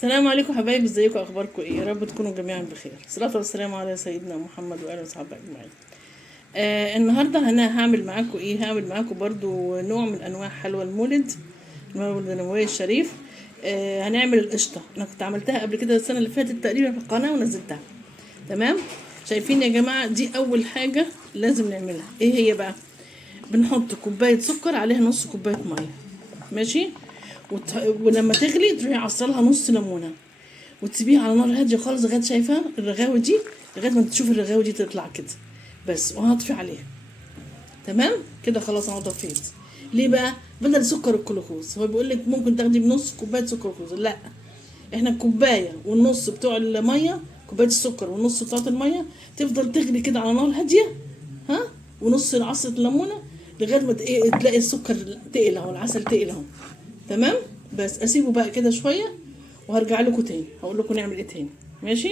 السلام عليكم حبايبي، ازيكم؟ اخباركم ايه؟ يا رب تكونوا جميعا بخير. الصلاه والسلام على سيدنا محمد واله وصحبه اجمعين. النهارده انا هعمل معاكم ايه؟ هعمل معاكم برضو نوع من انواع حلوى المولد، المولد النبوي الشريف. هنعمل القشطه. انا كنت عملتها قبل كده السنه اللي فاتت تقريبا في القناه ونزلتها. تمام. شايفين يا جماعه؟ دي اول حاجه لازم نعملها. ايه هي بقى؟ بنحط كوبايه سكر عليها نص كوبايه ميه. ماشي. ولما تغلي تروحي عصرلها نص ليمونه، وتسيبيها على نار هاديه خالص لغايه، شايفه الرغاوه دي؟ لغايه ما تشوفي الرغاوه دي تطلع كده بس، وهطفي عليها. تمام كده خلاص انا طفيت. ليه بقى؟ بدل سكر الجلوكوز. هو بيقول لك ممكن تاخدي بنص كوبايه سكر جلوكوز، لا، احنا الكوبايه والنص بتوع الميه، كوبايه السكر والنص بتوع الميه تفضل تغلي كده على نار هاديه، ها، ونص عصره الليمونه لغايه ما تلاقي السكر تقل اهو، العسل تقل اهو. تمام. بس اسيبه بقى كده شويه وهرجع لكم تاني هقول لكم نعمل ايه تاني. ماشي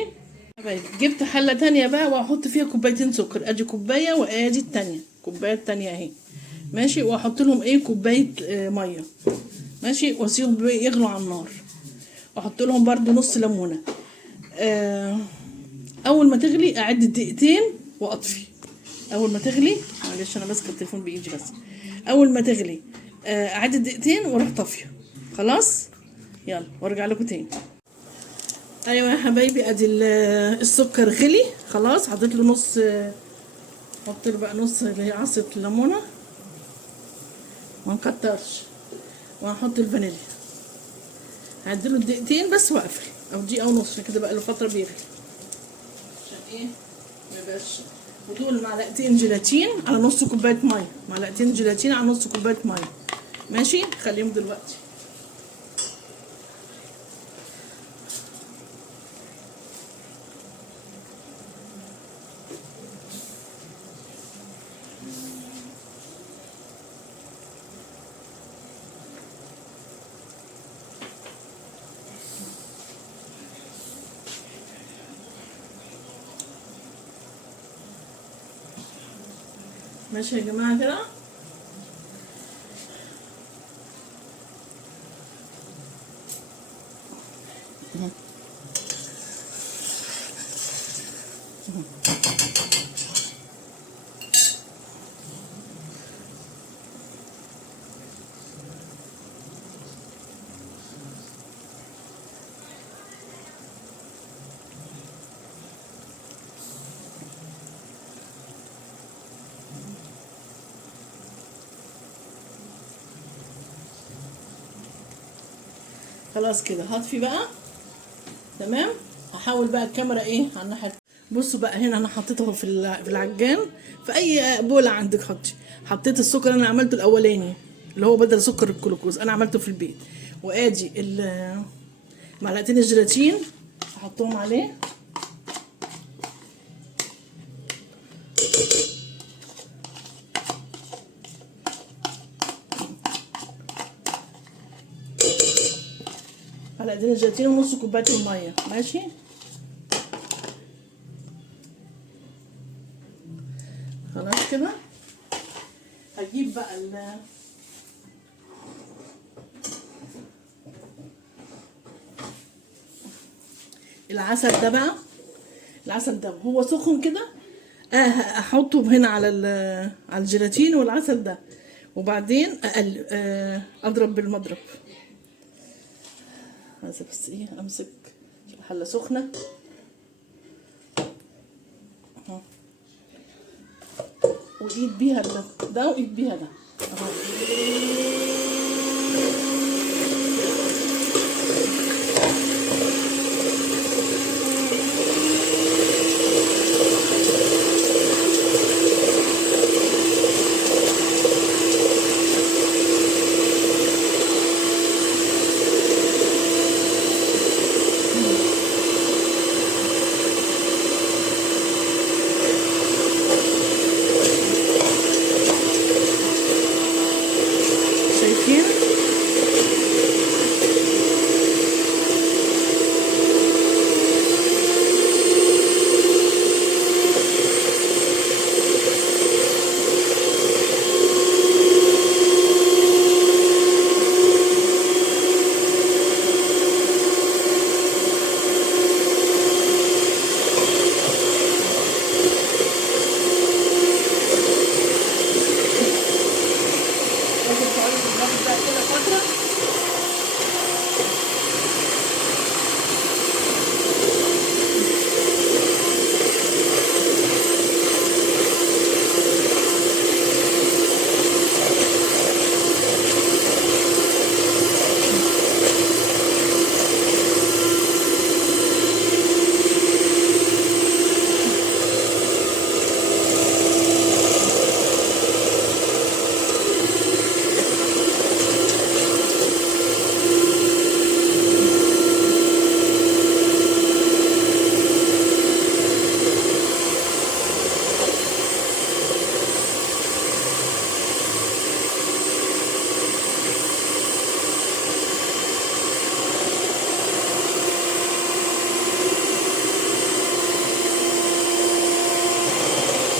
حبايبي. جبت حله تانية بقى وهحط فيها كوبايتين سكر، ادي كوبايه وادي التانية، كوبايه التانية اهي. ماشي. واحط لهم ايه؟ كوبايه ميه. ماشي. واسيبهم يغلوا على النار، واحط لهم برده نص ليمونه. اول ما تغلي اعد دقيقتين واطفي. اول ما تغلي، معلش انا ماسكه التليفون بايدي بس. اول ما تغلي اعد دقيقتين واروح طافيه. خلاص. يلا وارجع لكم تاني. ايوه يا حبايبي، ادي السكر غلي خلاص. حطيت له نص، حط له بقى نص اللي هي عصره الليمونه، ما نكترش. وهحط الفانيليا. هعدله دقيقتين بس واقفل، او دقيقه ونص، عشان كده بقى له فتره بيغلي، عشان ايه؟ ما يبقاش. ودول معلقتين جيلاتين على نص كوبايه ميه، معلقتين جيلاتين على نص كوبايه ميه. ماشي. خليهم دلوقتي. ماشي يا جماعه كده. خلاص كده هطفي بقى. تمام. هحاول بقى الكاميرا ايه على الناحيه. بصوا بقى، هنا انا حطيته في العجان، في اي بوله عندك حطي. حطيت السكر انا عملته الاولاني، اللي هو بدل سكر الجلوكوز، انا عملته في البيت. وادي معلقتين الجيلاتين هحطهم عليه. معلقتين الجيلاتين ونص كوبايه الميه. ماشي. خلاص كده. هجيب بقى العسل ده بقى. العسل ده هو سخن كده، احطه هنا على الجيلاتين والعسل ده، وبعدين اضرب بالمضرب. عايزه بس ايه امسك الحله سخنه اهو، وايد بيها ده وايد بيها ده اهو.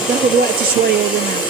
تاخد وقت شويه يا جماعه.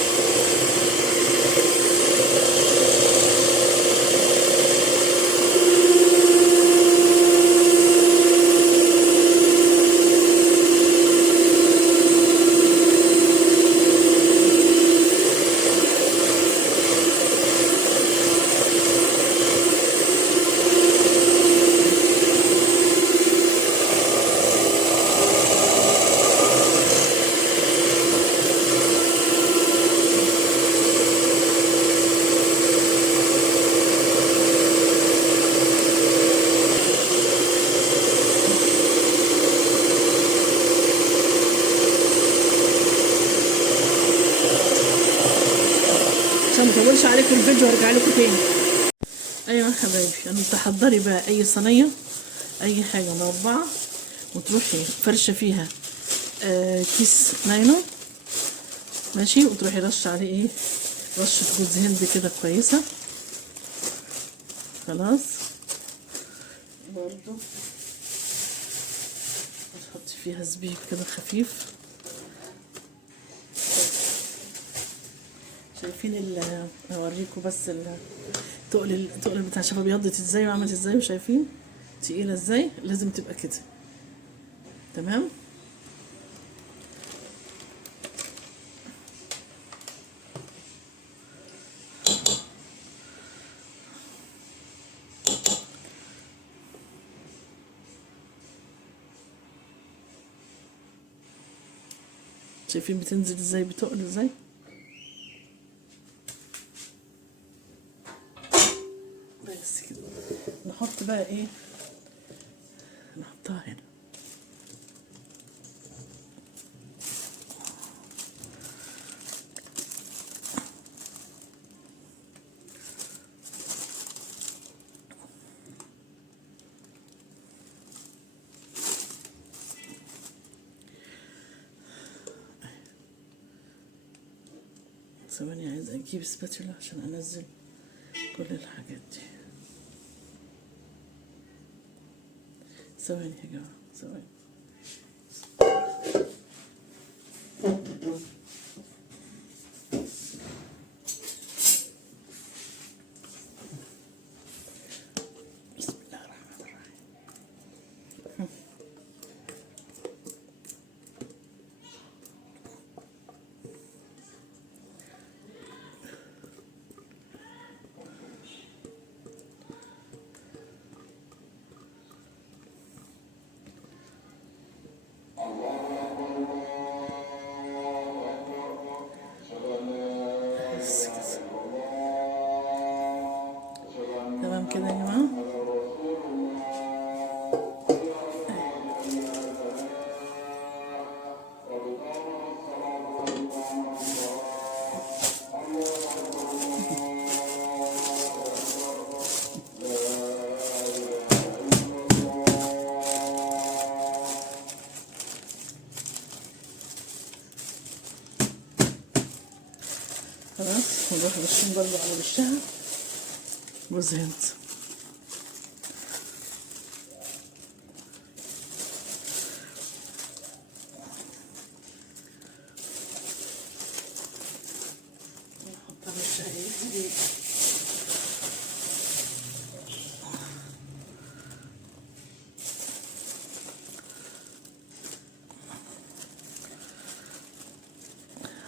عشان ما اطولش عليكم الفيديو وارجع لكم تاني. ايوه يا حبايبي، انا تحضري بقى اي صينيه، اي حاجه مربعه، وتروحي فرشه فيها كيس نايلون، ماشي، وتروحي رش عليه ايه، رشه جوز هند كده كويسه. خلاص، برضو تحطي فيها زبيب كده خفيف. شايفين هوريكم بس التقل بتاع شفا بيضت ازاي وعملت ازاي، وشايفين تقيله ازاي، لازم تبقى كده. تمام. شايفين بتنزل ازاي، بتقل ازاي. بس كده نحط بقى ايه، نحطها هنا. ثواني، عايزه اجيب سباتولا عشان انزل كل الحاجات دي. ثواني يا جماعه، ثواني. بسم الله الرحمن الرحيم. بس كده. تمام كده يا جماعه. خلاص، ونروح رشين برضو على وشها جوز هند. نحط رشة ايه زبيب.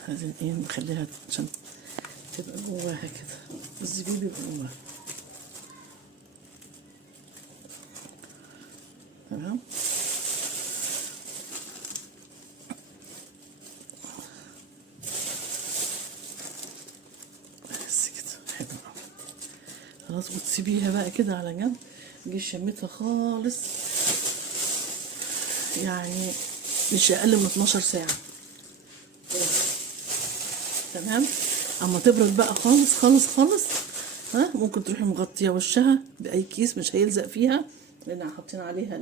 عايزين ايه، نخليها عشان تبقى جواها كده، الزبيب يبقى جواها. تمام. بس كده حلو قوي. خلاص، وتسيبيها بقى كده على جنب. نجي شميتها خالص، يعني مش اقل من 12 ساعة. تمام. اما تبرد بقى خالص خالص خالص، ها، ممكن تروحي مغطيه وشها باي كيس، مش هيلزق فيها لان حاطين عليها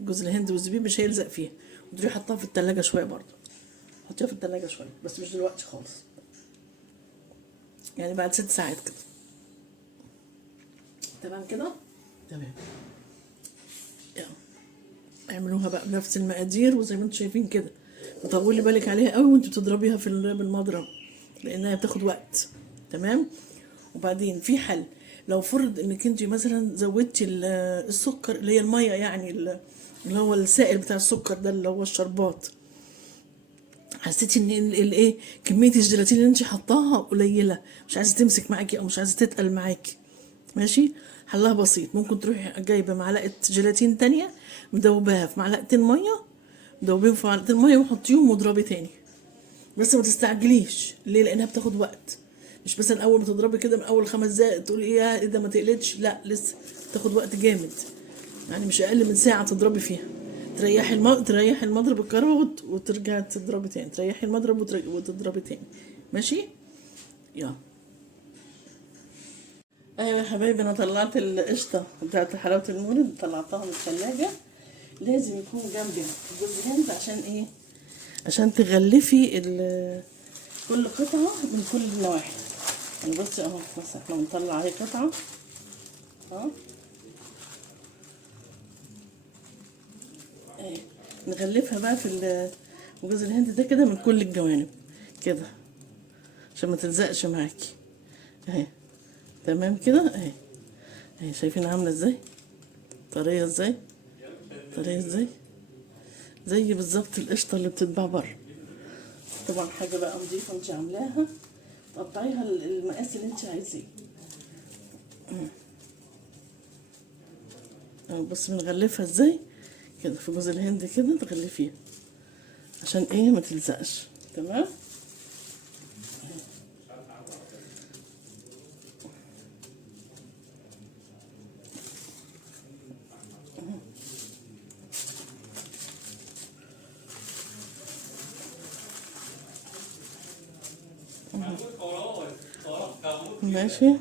جوز الهند والزبيب، مش هيلزق فيها. وتروحي حطها في التلاجة شويه، برضو حطيها في التلاجة شويه، بس مش دلوقتي خالص، يعني بعد 6 ساعات كده. تمام كده. تمام. يلا اعملوها بقى بنفس المقادير، وزي ما انتم شايفين كده فطولي بالك عليها قوي وانت بتضربيها بالمضرب، لانها بتاخد وقت. تمام. وبعدين في حل، لو فرض انك انت مثلا زودتي السكر اللي هي الميه، يعني اللي هو السائل بتاع السكر ده اللي هو الشربات، حسيتي ان الايه كميه الجيلاتين اللي انت حطاها قليله، مش عايزه تمسك معاكي او مش عايزه تتقل معاكي، ماشي، حلها بسيط. ممكن تروحي جايبه معلقه جيلاتين تانية مدوباها في معلقتين ميه، مدوبين في معلقتين ميه وحطيهم واضربي تاني. بس ما تستعجليش، ليه؟ لانها بتاخد وقت. مش مثلا اول ما تضربي كده من اول 5 دقايق تقولي ايه ده ما تقلتش، لا لسه بتاخد وقت جامد، يعني مش اقل من ساعه تضربي فيها. تريحي المضرب الكهرباء وترجعي تضربي تاني، تريحي المضرب وتضربي تاني. ماشي. يلا. ايوه يا حبايبي، انا طلعت القشطه بتاعت حلاوه المولد، طلعتها من الثلاجه. لازم يكون جنبي جوز هند، عشان ايه؟ عشان تغلفي كل قطعه من كل النواحي. يعني بصي اهو، بس احنا بنطلع اهي قطعه اهو، اهي نغلفها بقى في جوز الهند ده كده من كل الجوانب كده، عشان ما تلزقش معاكي اهي. تمام كده اهي. اهي شايفين عامله ازاي؟ طريه ازاي؟ طريه ازاي؟ زي بالظبط القشطه اللي بتتباع بره. طبعا حاجه بقى نضيفه انت عاملاها، تقطعيها المقاس اللي انت عايزاه. اهو بص بنغلفها ازاي كده في جوز الهند كده، تغلفيها عشان ايه ما تلزقش. تمام. ماشي.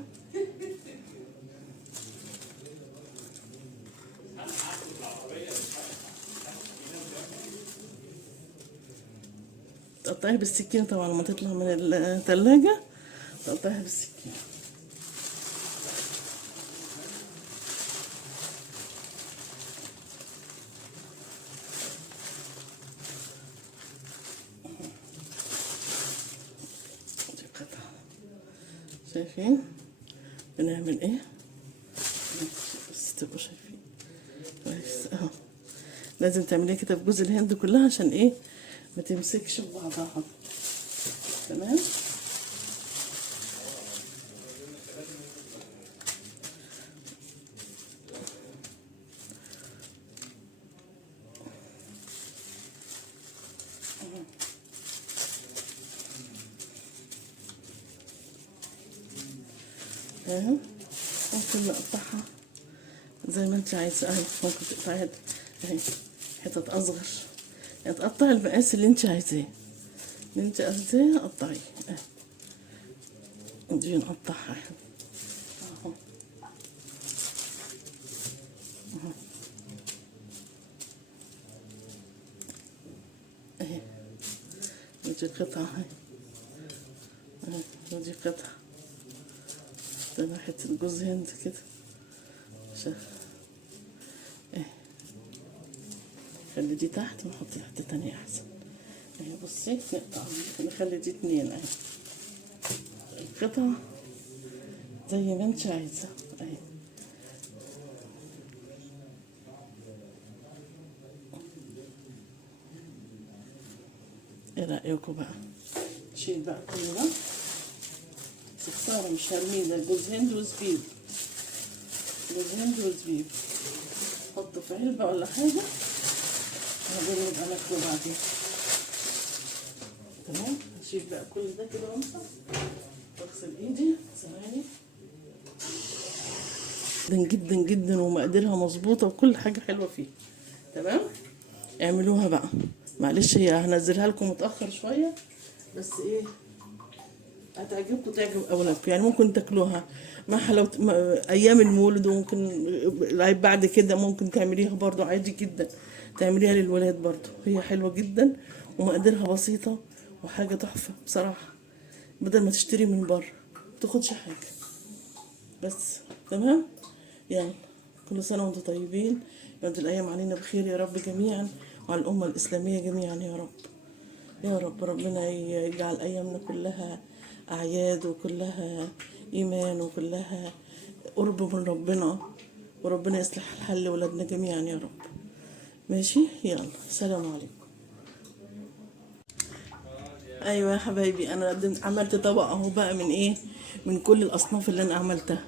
تقطعيها بالسكينة طبعا لما تطلع من التلاجة، تقطعيها بالسكينة. دي قطعة، شايفين بنعمل ايه؟ بس تبقوا شايفين كويس اهو. لازم تعمليها كده في جوز الهند كلها عشان ايه ما تمسكش ببعضها. تمام. اهو ممكن نقطعها زي ما انت عايزه اهي، ممكن تقطعيها اهي حتت اصغر، يعني تقطعي المقاس اللي انت عايزاه، اللي انت عايزاه قطعيه اهي. دي نقطعها اهي اهو. اهي ودي قطعة اهي، اهي ودي قطعة. ده حتة جوز هند كده، شايف اهي. خلي دي تحت ونحط تحت تانية احسن. اهي بصي نقطع، نخلي دي 2 اهي، القطعة زي ما انت عايزة اهي. ايه رأيكم بقى؟ شيل بقى كل ده، خسارة مش هرميه، ده جوز هند وزبيب، جوز هند وزبيب. حطه في علبة ولا حاجة، بعدين نبقى ناكله بعدين. تمام. هشيل بقى كل ده كده وامسح واغسل ايدي ثواني. جدا جدا جدا، ومقاديرها مظبوطة وكل حاجة حلوة فيه. تمام. اعملوها بقى. معلش هي هنزلها لكم متأخر شوية، بس ايه هتعجبكم، تعجب اولادكم، يعني ممكن تاكلوها مع حلاوة ايام المولد، وممكن بعد كده ممكن تعمليها برضو عادي جدا، تعمليها للولاد برضو، هي حلوة جدا ومقاديرها بسيطة وحاجة تحفة بصراحة، بدل ما تشتري من بره متاخدش حاجة بس. تمام. يعني كل سنة وانتم طيبين، يعود الأيام علينا بخير يا رب جميعا، وعلى الأمة الإسلامية جميعا يا رب. يا رب ربنا يجعل أيامنا كلها أعياد، وكلها إيمان، وكلها قرب من ربنا، وربنا يصلح الحل ولادنا جميعا يا رب. ماشي، يلا سلام عليكم. ايوه يا حبايبي، انا عملت طبق اهو بقى من ايه، من كل الاصناف اللي انا عملتها.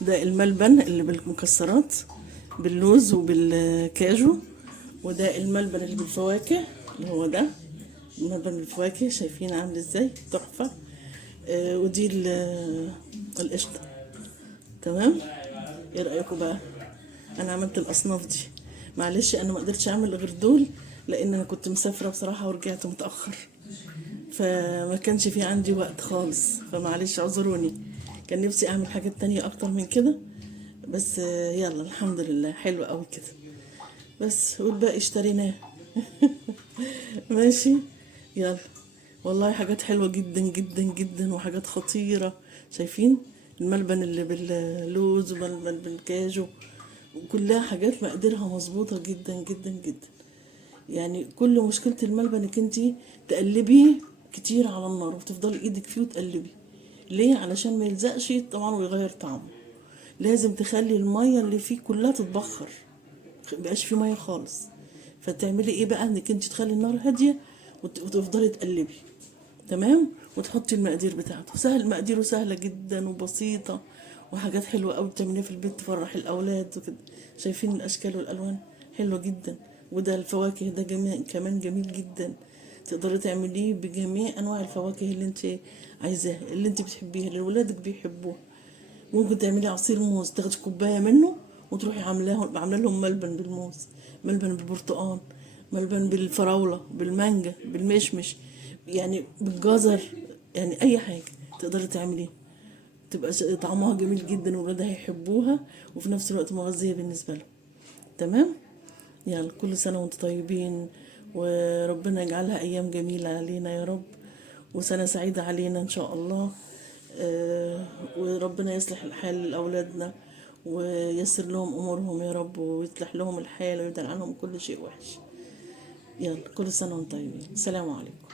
ده الملبن اللي بالمكسرات، باللوز وبالكاجو. وده الملبن اللي بالفواكه، اللي هو ده الملبن بالفواكه، شايفين عامل ازاي تحفه. ودي القشطه. تمام. ايه رايكم بقى؟ انا عملت الاصناف دي. معلش انا ما قدرتش اعمل غير دول، لان انا كنت مسافره بصراحه ورجعت متاخر، فما كانش في عندي وقت خالص، فمعلش اعذروني. كان نفسي اعمل حاجات تانية اكتر من كده، بس يلا الحمد لله حلو قوي كده. بس والباقي اشتريناه. ماشي، يلا. والله حاجات حلوة جدا جدا جدا، وحاجات خطيرة. شايفين الملبن اللي باللوز وملبن بالكاجو، وكلها حاجات مقاديرها مظبوطة جدا جدا جدا. يعني كل مشكلة الملبن انك انتي تقلبيه كتير على النار، وتفضلي ايدك فيه وتقلبي. ليه؟ علشان ما يلزقش طبعا ويغير طعمه. لازم تخلي المية اللي فيه كلها تتبخر، مبقاش فيه مية خالص. فتعملي ايه بقى؟ انك انتي تخلي النار هادية وتفضلي تقلبي. تمام. وتحطي المقادير بتاعته، سهل، مقاديره سهلة جدا وبسيطة، وحاجات حلوة قوي بتعمليها في البيت تفرح الأولاد وكده. شايفين الأشكال والألوان حلوة جدا. وده الفواكه ده كمان جميل جدا. تقدري تعمليه بجميع أنواع الفواكه اللي انت عايزاها، اللي انت بتحبيها، اللي ولادك بيحبوها. ممكن تعملي عصير موز، تاخدي كوباية منه وتروحي عاملة لهم ملبن بالموز، ملبن بالبرتقال، ملبن بالفراولة، بالمانجا، بالمشمش، يعني بالجزر. يعني أي حاجة تقدري تعمليها، تبقى طعمها جميل جدا، وولادها هيحبوها، وفي نفس الوقت مغذية بالنسبة لهم. تمام. يلا كل سنة وانتم طيبين، وربنا يجعلها أيام جميلة علينا يا رب، وسنة سعيدة علينا إن شاء الله. وربنا يصلح الحال لأولادنا، ويسر لهم أمورهم يا رب، ويصلح لهم الحال، ويبعد عنهم كل شيء وحش. يلا كل سنة وانتم طيبين، السلام عليكم.